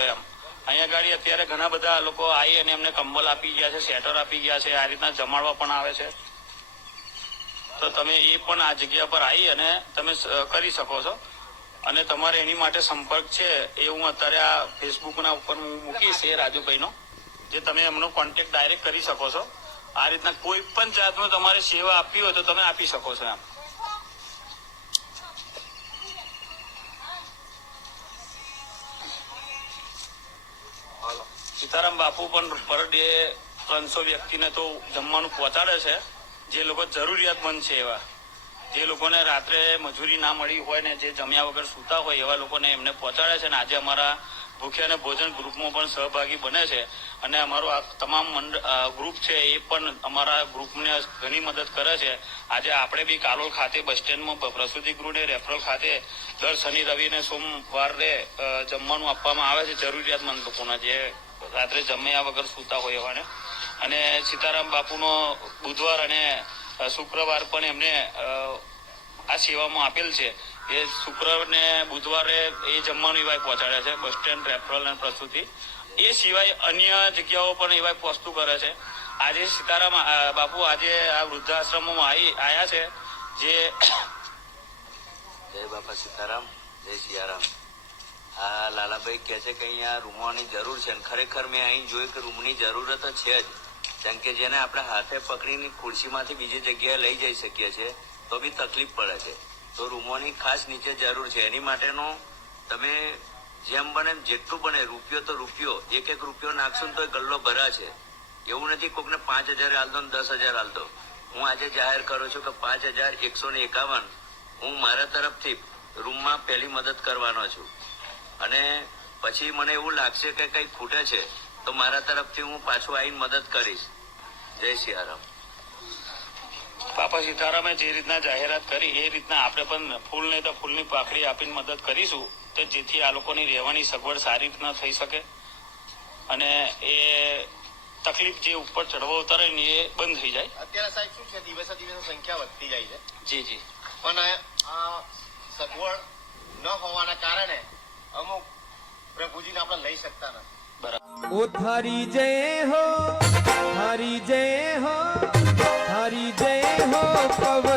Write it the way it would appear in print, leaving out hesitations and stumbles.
એમ અહીંયા ગાડી અત્યારે ઘણા બધા લોકો આવી અને એમને કંબલ આપી ગયા છે, સ્વેટર આપી ગયા છે, આ રીતના જમાડવા પણ આવે છે. તો તમે એ પણ આ જગ્યા પર આવી અને તમે કરી શકો છો. અને તમારે એની માટે સંપર્ક છે એ હું અત્યારે આ ફેસબુકના ઉપર હું મૂકીશ, એ રાજુભાઈનો, જે તમે એમનો કોન્ટેક્ટ ડાયરેક્ટ કરી શકો છો. આ રીતના કોઈ પણ જાતનું તમારે સેવા આપવી હોય તો તમે આપી શકો છો એમ. સીતારામ બાપુ પણ પર ડે 300 વ્યક્તિને તો જમવાનું પહોંચાડે છે, જે લોકો જરૂરિયાતમંદ છે એવા, જે લોકોને રાત્રે મજૂરી ના મળી હોય ને જે જમ્યા વગર સૂતા હોય એવા લોકોને એમને પહોંચાડે છે. અને આજે અમારા ભૂખ્યા અને ભોજન ગ્રુપમાં પણ સહભાગી બને છે. અને અમારો આ તમામ ગ્રુપ છે એ પણ અમારા ગ્રુપને ઘણી મદદ કરે છે. આજે આપણે બી કાલોલ ખાતે બસ સ્ટેન્ડમાં પ્રસૂતિ ગૃહ ને રેફરલ ખાતે દર શનિ રવિ ને સોમવારે જમવાનું આપવામાં આવે છે જરૂરિયાતમંદ લોકોને, જે રાત્રે જમ્યા વગર સૂતા હોય એવાને. અને સીતારામ બાપુનો બુધવાર અને શુક્રવાર પણ એમને આ સેવામાં આપેલ છે. એ શુક્ર ને બુધવારે એ જમવાનું એવા પહોંચાડે છે, બસ સ્ટેન્ડ, રેફરલ અને પ્રસૂતિ. એ સિવાય અન્ય જગ્યાઓ પણ એવા વસ્તુ કરે છે. આજે સીતારામ બાપુ આજે આ વૃદ્ધાશ્રમોમાં આવ્યા છે. જે જય બાપા સીતારામ, જય સિયારામ. આ લાલાભાઈ કહે છે કે અહીંયા રૂમોની જરૂર છે, અને ખરેખર મેં અહીં જોયું કે રૂમની જરૂરત છે જ. કેમ કે જેને આપણે હાથે પકડીને ખુરશીમાંથી બીજી જગ્યાએ લઈ જઈ શકીએ છીએ તો બી તકલીફ પડે છે. તો રૂમોની ખાસ નીચે જરૂર છે. એની માટેનો તમે જેમ બને જેટલું બને રૂપિયો તો રૂપિયો, એક રૂપિયો નાખશો ને તો ગલ્લો ભરા છે. એવું નથી કોકને 5,000 હાલ દો ને 10,000 હાલ દો. હું આજે જાહેર કરું છું કે 5,151 હું મારા તરફથી રૂમમાં પહેલી મદદ કરવાનો છું. અને પછી મને એવું લાગશે કે કંઈ ખૂટે છે તો મારા તરફથી હું પાછું આવીને મદદ કરીશ. જય સિયારામ. બાપા સીતારામે જે રીતના જાહેરાત કરી એ રીતના આપણે પણ ફૂલ નહીં તો ફૂલની પાકડી આપીને મદદ કરીશું, તો જેથી આ લોકોની રહેવાની સગવડ સારી રીતના થઈ શકે અને એ તકલીફ જે ઉપર ચડવા ઉતરે ને એ બંધ થઈ જાય. અત્યારે સાહેબ શું છે, દિવસે દિવસે સંખ્યા વધતી જાય છે. જી જી. પણ આ સગવડ ન હોવાના કારણે અમુક પ્રભુજીને આપણે લઈ શકતા નથી. બરાબર. ઓ થારી જય હો, થારી જય હો, થારી જય હો પવ